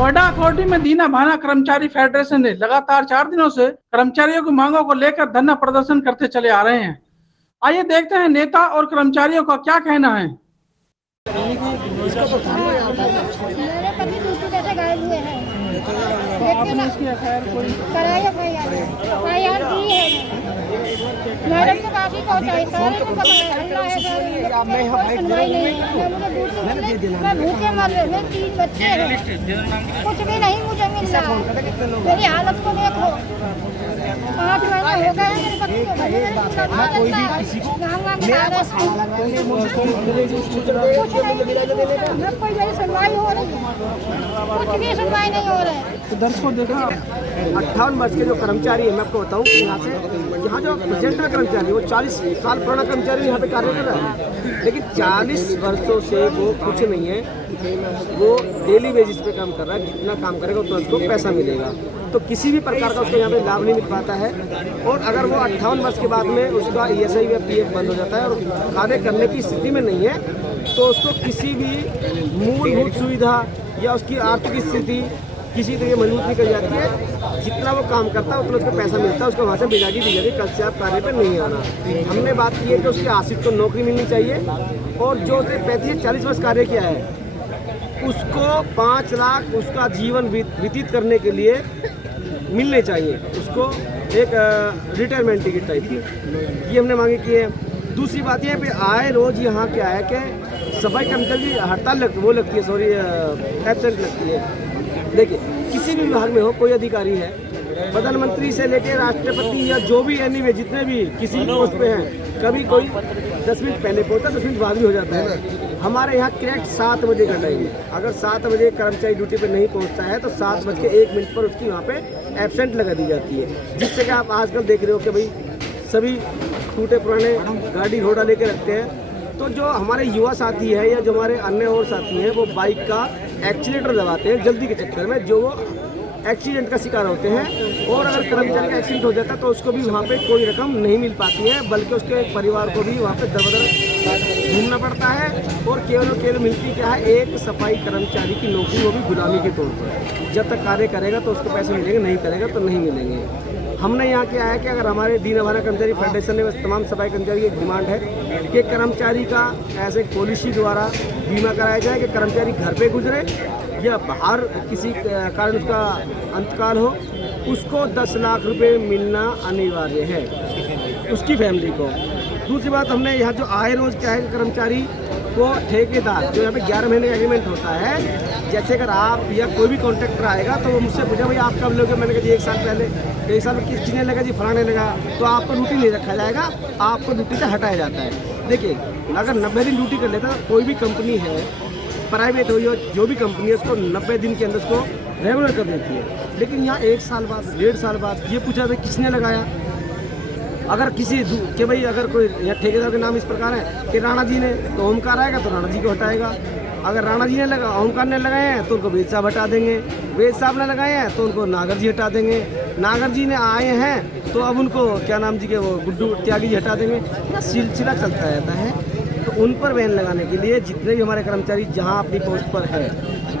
Noida authority में दीना भाना कर्मचारी federation ने लगातार 4 दिनों से कर्मचारियों की मांगों को लेकर धरना प्रदर्शन करते चले आ रहे हैं। आइए देखते हैं नेता और कर्मचारियों का क्या कहना है। मेरे पति दूसरी जैसे गायब हुए हैं। आपने इसकी एफआईआर कोई कराई एफआईआर दी है। मैडम को काफी पहुंचाई, सारे को पकड़ा हल्ला है सर, कोई सुनवाई नहीं है। मैं भूखे मर रहे, मेरे 3 बच्चे हैं, कुछ भी नहीं मुझे मिल रहा। मेरी हालत को देखो, 5 महीने हो गए मेरे पति को घर में गाँव कोई मेरी सुनवाई हो रही है, कुछ भी सुनवाई नहीं हो रहा है। तो दर्शकों देखा 58 वर्ष के जो कर्मचारी है, मैं आपको बताऊं यहाँ जो प्रेजेंट में कर्मचारी वो 40 साल पुराना कर्मचारी यहाँ पे कार्य कर रहा है, लेकिन 40 वर्षों से वो कुछ नहीं है, वो डेली बेसिस पे काम कर रहा है। जितना काम करेगा उतना उसको पैसा मिलेगा, तो किसी भी प्रकार का उसको यहाँ पे लाभ नहीं मिल पाता है। और अगर वो 58 वर्ष के बाद में उसका ESI या PF बंद हो जाता है और कार्य करने की स्थिति में नहीं है, तो उसको किसी भी मूलभूत सुविधा या उसकी आर्थिक स्थिति किसी तरह मजबूत नहीं कर जाती है। जितना वो काम करता है उतना उसको पैसा मिलता है, उसको वहाँ से बेजागी दी जाती है, कल से आप कार्य पर नहीं आना। हमने बात की है कि उसकी आश्रित को नौकरी मिलनी चाहिए, और जो उसने 35-40 वर्ष कार्य किया है उसको 5 लाख उसका जीवन व्यतीत करने के लिए मिलने चाहिए, उसको एक रिटायरमेंट टिकट टाइप की, ये हमने मांगे की है। दूसरी बात यह है कि आए रोज़ यहाँ क्या है कि सफाई कर्मचारी की हड़ताल लगती है, एब्सेंट लगती है। देखिए, किसी भी विभाग में हो, कोई अधिकारी है, प्रधानमंत्री से लेकर राष्ट्रपति या जो भी एनीवे जितने भी किसी पोस्ट पे हैं, कभी कोई 10 मिनट पहले पहुंचता, 10 मिनट बाद भी हो जाता है। हमारे यहाँ करेक्ट 7 बजे का टाइम है। अगर 7 बजे कर्मचारी ड्यूटी पे नहीं पहुंचता है तो 7:01 पर उसकी वहाँ पे एब्सेंट लगा दी जाती है, जिससे कि आप आजकल देख रहे हो कि भाई सभी टूटे पुराने गाड़ी घोड़ा लेके रखते हैं। तो जो हमारे युवा साथी है या जो हमारे अन्य और साथी हैं, वो बाइक का एक्सीलेटर दबाते हैं जल्दी के चक्कर में, जो वो एक्सीडेंट का शिकार होते हैं। और अगर कर्मचारी का एक्सीडेंट हो जाता है तो उसको भी वहाँ पे कोई रकम नहीं मिल पाती है, बल्कि उसके परिवार को भी वहाँ पे दर-बदर घूमना पड़ता है। और केवल मिलती क्या है, एक सफाई कर्मचारी की नौकरी, वो भी गुलामी के तौर पर। जब तक कार्य करेगा तो उसको पैसे मिलेंगे, नहीं करेगा तो नहीं मिलेंगे। हमने यहाँ क्या है कि अगर हमारे दीना भाना कर्मचारी फेडरेशन में तमाम सफाई कर्मचारी की एक डिमांड है कि कर्मचारी का ऐसे पॉलिसी द्वारा बीमा कराया जाए कि कर्मचारी घर पे गुजरे या बाहर किसी कारण उसका अंतकाल हो, उसको 10 लाख रुपए मिलना अनिवार्य है उसकी फैमिली को। दूसरी बात, हमने यहाँ जो आए रोज़ क्या है, कर्मचारी को ठेकेदार जो यहाँ पे 11 महीने का एग्रीमेंट होता है, जैसे अगर आप या कोई भी कॉन्ट्रैक्टर आएगा तो वो मुझसे पूछा भाई आप कब लोगे, मैंने कहा जी 1 साल पहले। 1 साल में किस चीज़ ने लगा जी, फलाने लगा, तो आपको ड्यूटी नहीं रखा जाएगा, आपको ड्यूटी से हटाया जाता है। देखिए, अगर 90 दिन ड्यूटी कर लेता, कोई भी कंपनी है, प्राइवेट हो या जो भी कंपनी है, उसको 90 दिन के अंदर उसको रेगुलर कर देती है। लेकिन यहाँ 1 साल बाद, 1.5 साल बाद ये पूछा था किसने लगाया। अगर किसी के भाई अगर कोई या ठेकेदार के नाम इस प्रकार है कि राणा जी ने, तो ओमकार आएगा तो राणा जी को हटाएगा। अगर राणा जी ने ओमकार ने लगाए हैं तो उनको वेद साहब हटा देंगे, वेद साहब ने लगाए हैं तो उनको नागर जी हटा देंगे, नागर जी ने आए हैं तो अब उनको क्या नाम जी के वो गुड्डू त्यागी जी हटा देंगे। यह सिलसिला चलता रहता है। तो उन पर बैन लगाने के लिए जितने भी हमारे कर्मचारी जहाँ अपनी पोस्ट पर है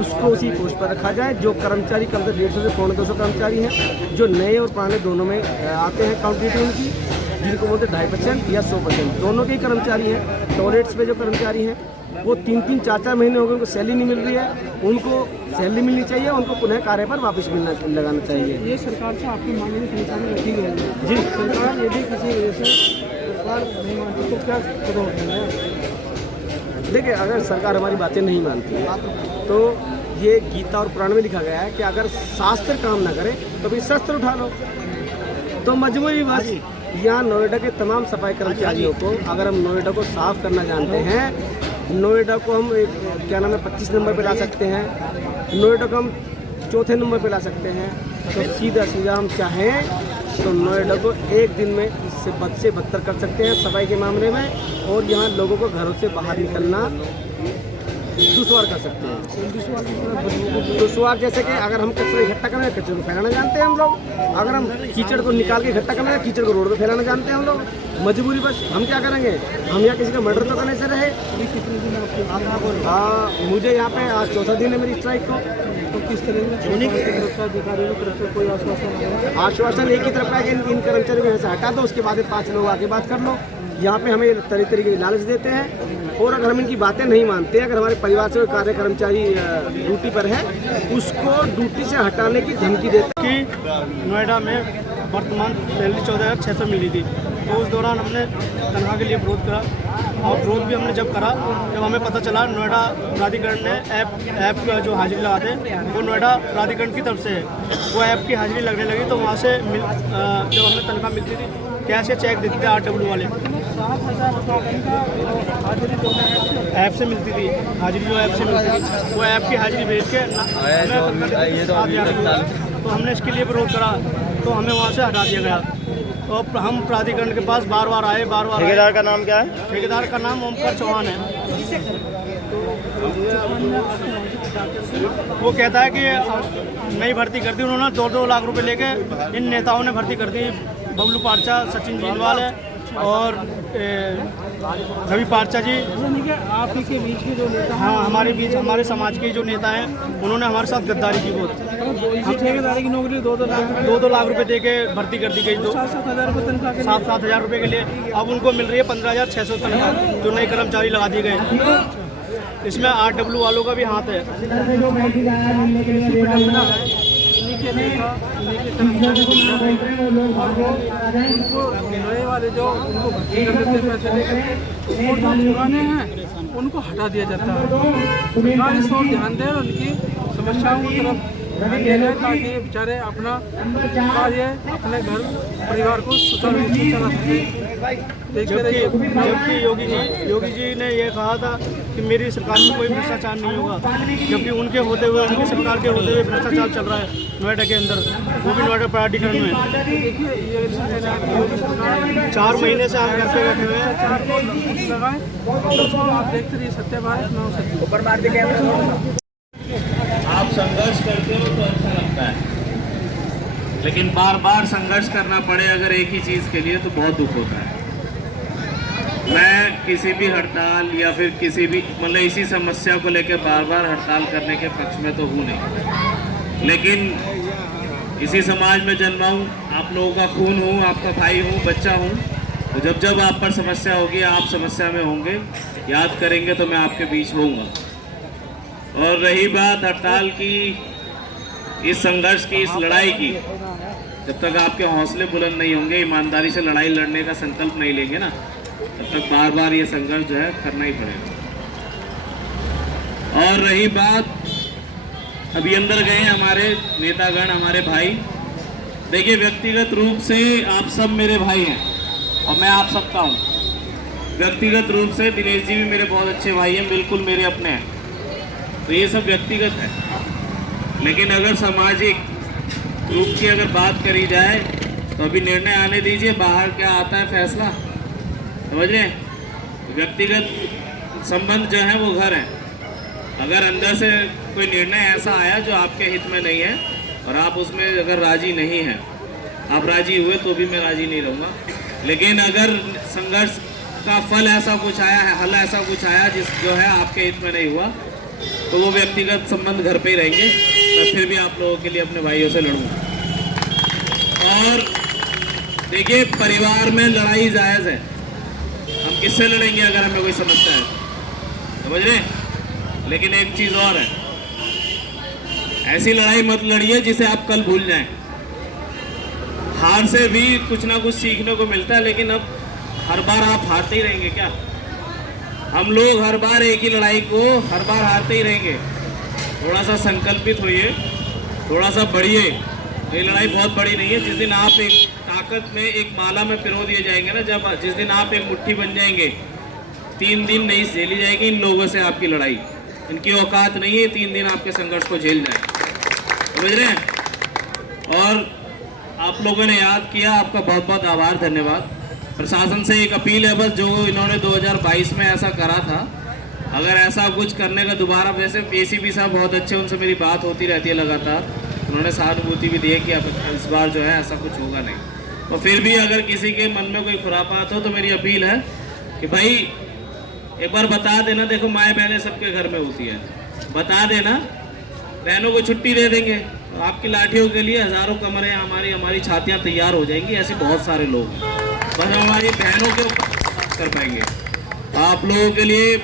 उसको उसी पोस्ट पर रखा जाए। जो कर्मचारी कम से 150 से 200 कर्मचारी हैं, जो नए और पुराने दोनों में आते हैं काउंटिटी उनकी, जिनको बोलते 2.5% या 100%, दोनों के ही कर्मचारी हैं। टॉयलेट्स पे जो कर्मचारी हैं वो 3-3, 4-4 महीने हो गए, उनको सैलरी नहीं मिल रही है, उनको सैलरी मिलनी चाहिए, उनको पुनः कार्य पर वापस लगाना चाहिए। ये सरकार से आपकी मांगें संख्या में रखी गई है जी। सरकार यदि किसी वजह से सरकार नहीं मानती तो क्या करोगे? देखिए, अगर सरकार हमारी बातें नहीं मानती है तो ये गीता और पुराण में लिखा गया है कि अगर शास्त्र काम ना करे तो भी शस्त्र उठा लो। तो मजबूरी बस यहाँ नोएडा के तमाम सफाई कर्मचारियों को, अगर हम नोएडा को साफ करना जानते हैं, नोएडा को हम क्या नाम है 25 नंबर पे ला सकते हैं, नोएडा को हम 4थे नंबर पे ला सकते हैं, तो सीधा हम चाहें तो नोएडा को 1 दिन में इससे बद से बदतर कर सकते हैं सफाई के मामले में। और यहाँ लोगों को घरों से बाहर निकलना दुश्वार कर सकते हैं। दुश्वार जैसे कि अगर हम कचरा इकट्ठा करना है, कचरे को फैलाना जानते हैं हम लोग। अगर हम कीचड़ को निकाल के इकट्ठा करना है, कीचड़ को रोड पे फैलाना जानते हैं हम लोग। मजबूरी बस हम क्या करेंगे, हम यहाँ किसी का मर्डर तो करने से रहे। मुझे यहाँ पे आज चौथा दिन है मेरी स्ट्राइक को। तो किस तरह से अधिकारियों की तरफ से कोई आश्वासन? आश्वासन एक ही तरफ का है कि इन कर्मचारियों को यहाँ से हटा दो, उसके बाद 5 लोग आके बात कर लो। यहाँ पे हमें तरह तरीके की लालच देते हैं, और अगर हम इनकी बातें नहीं मानते, अगर हमारे परिवार से कोई कार्य कर्मचारी ड्यूटी पर है, उसको ड्यूटी से हटाने की धमकी देते हैं। कि नोएडा में वर्तमान सैलरी 14,600 मिली थी, तो उस दौरान हमने तनख्वाह के लिए विरोध करा, और विरोध भी हमने जब करा, जब हमें पता चला नोएडा प्राधिकरण ने ऐप का जो हाजिरी लगाते हैं वो नोएडा प्राधिकरण की तरफ से है, वो ऐप की हाजिरी लगने लगी, तो वहाँ से जब हमें तनख्वाह मिलती थी कैश या चेक देते थे RW वाले। 7,000 रुपये का हाजिरी तो ऐप से मिलती थी, हाजिरी जो ऐप से मिलती थी, वो ऐप की हाजिरी भेज के तो हमने इसके लिए विरोध करा, तो हमें वहाँ से हटा दिया गया। तो हम प्राधिकरण के पास बार बार आए। ठेकेदार का नाम क्या है? ठेकेदार का नाम ओमकार चौहान है। वो कहता है कि नई भर्ती कर दी उन्होंने, 2-2 लाख रुपए लेके इन नेताओं ने भर्ती कर दी। बबलू पारचा, सचिन जीलवाल है और रवि पारचा जी। आप ही के बीच में जो नेता, हाँ, हमारे बीच, हमारे समाज के जो नेता हैं, उन्होंने हमारे साथ गद्दारी की बहुत। हम ठेकेदारी की नौकरी 2-2 लाख रुपए दे के भर्ती कर दी गई। 7,000 रुपये तनख्वाह के 7,000 रुपये के लिए अब उनको मिल रही है 15,600 तनख्वाह, जो नए कर्मचारी लगा दिए गए। इसमें RW वालों का भी हाथ है। नए वाले जो उनको भर्ती कर देते पैसे लेकर, और जो पुराने हैं उनको हटा दिया जाता है। सरकार इस ओर ध्यान दे और उनकी समस्याओं की तरफ ध्यान दिया जाए, ताकि ये बेचारे अपना कार्य, अपने घर परिवार को सुचारू रूप से चला सकें। जबकि योगी जी ने ये कहा था कि मेरी सरकार में कोई भ्रष्टाचार नहीं होगा, जबकि उनके होते हुए, उनकी सरकार के होते हुए भ्रष्टाचार चल रहा है नोएडा के अंदर, वो भी नोएडा प्राधिकरण में। 4 महीने से हम घर पे बैठे हुए हैं। आप देखते रहिए सत्य भारत 9 से। आप संघर्ष करते हो तो अच्छा लगता है, लेकिन बार बार संघर्ष करना पड़े अगर एक ही चीज़ के लिए तो बहुत दुख होता है। मैं किसी भी हड़ताल या फिर किसी भी मतलब इसी समस्या को लेकर बार बार हड़ताल करने के पक्ष में तो हूँ नहीं, लेकिन इसी समाज में जन्मा हूँ, आप लोगों का खून हूँ, आपका भाई हूँ, बच्चा हूँ। तो जब जब आप पर समस्या होगी, आप समस्या में होंगे, याद करेंगे तो मैं आपके बीच होऊंगा। और रही बात हड़ताल की, इस संघर्ष की, इस लड़ाई की, जब तक आपके हौसले बुलंद नहीं होंगे, ईमानदारी से लड़ाई लड़ने का संकल्प नहीं लेंगे ना, तब तक बार बार ये संघर्ष जो है करना ही पड़ेगा। और रही बात, अभी अंदर गए हमारे नेतागण, हमारे भाई। देखिए, व्यक्तिगत रूप से आप सब मेरे भाई हैं और मैं आप सबका हूँ। व्यक्तिगत रूप से दिनेश जी भी मेरे बहुत अच्छे भाई हैं, बिल्कुल मेरे अपने हैं। तो ये सब व्यक्तिगत है, लेकिन अगर सामाजिक रूप की अगर बात करी जाए तो अभी निर्णय आने दीजिए, बाहर क्या आता है फैसला, समझ रहे हैं। व्यक्तिगत संबंध जो है वो घर है। अगर अंदर से कोई निर्णय ऐसा आया जो आपके हित में नहीं है और आप उसमें अगर राजी नहीं हैं, आप राजी हुए तो भी मैं राजी नहीं रहूँगा। लेकिन अगर संघर्ष का फल ऐसा कुछ आया है, हल ऐसा कुछ आया जिस जो है आपके हित में नहीं हुआ, तो वो व्यक्तिगत संबंध घर पे ही रहेंगे। मैं फिर भी आप लोगों के लिए अपने भाइयों से लड़ूंगा। और देखिए, परिवार में लड़ाई जायज़ है, हम किससे लड़ेंगे अगर हमें कोई समस्या है, समझ रहे हैं। लेकिन एक चीज़ और है, ऐसी लड़ाई मत लड़िए जिसे आप कल भूल जाएं। हार से भी कुछ ना कुछ सीखने को मिलता है, लेकिन अब हर बार आप हारते ही रहेंगे क्या? हम लोग हर बार एक ही लड़ाई को हर बार हारते ही रहेंगे। थोड़ा सा संकल्पित होइए, थोड़ा सा बढ़िए। ये लड़ाई बहुत बड़ी नहीं है। जिस दिन आप एक ताकत में, एक माला में पिरो दिए जाएंगे ना, जब जिस दिन आप एक मुट्ठी बन जाएंगे, 3 दिन नहीं झेली जाएगी इन लोगों से आपकी लड़ाई। इनकी औकात नहीं है 3 दिन आपके संघर्ष को झेल जाए, समझ रहे हैं। और आप लोगों ने याद किया, आपका बहुत बहुत आभार, धन्यवाद। प्रशासन से एक अपील है बस, जो इन्होंने 2022 में ऐसा करा था अगर ऐसा कुछ करने का दोबारा, वैसे एसीपी साहब बहुत अच्छे, उनसे मेरी बात होती रहती है लगातार, उन्होंने सहानुभूति भी दी है कि अब इस बार जो है ऐसा कुछ होगा नहीं। तो फिर भी अगर किसी के मन में कोई खुरापात हो तो मेरी अपील है कि भाई एक बार बता देना, देखो माएँ बहनें सबके घर में होती है, बता देना, बहनों को छुट्टी दे देंगे, तो आपकी लाठियों के लिए हज़ारों कमरे हमारी छातियाँ तैयार हो जाएंगी। ऐसे बहुत सारे लोग, बस हमारी बहनों के ऊपर कर पाएंगे। आप लोगों के लिए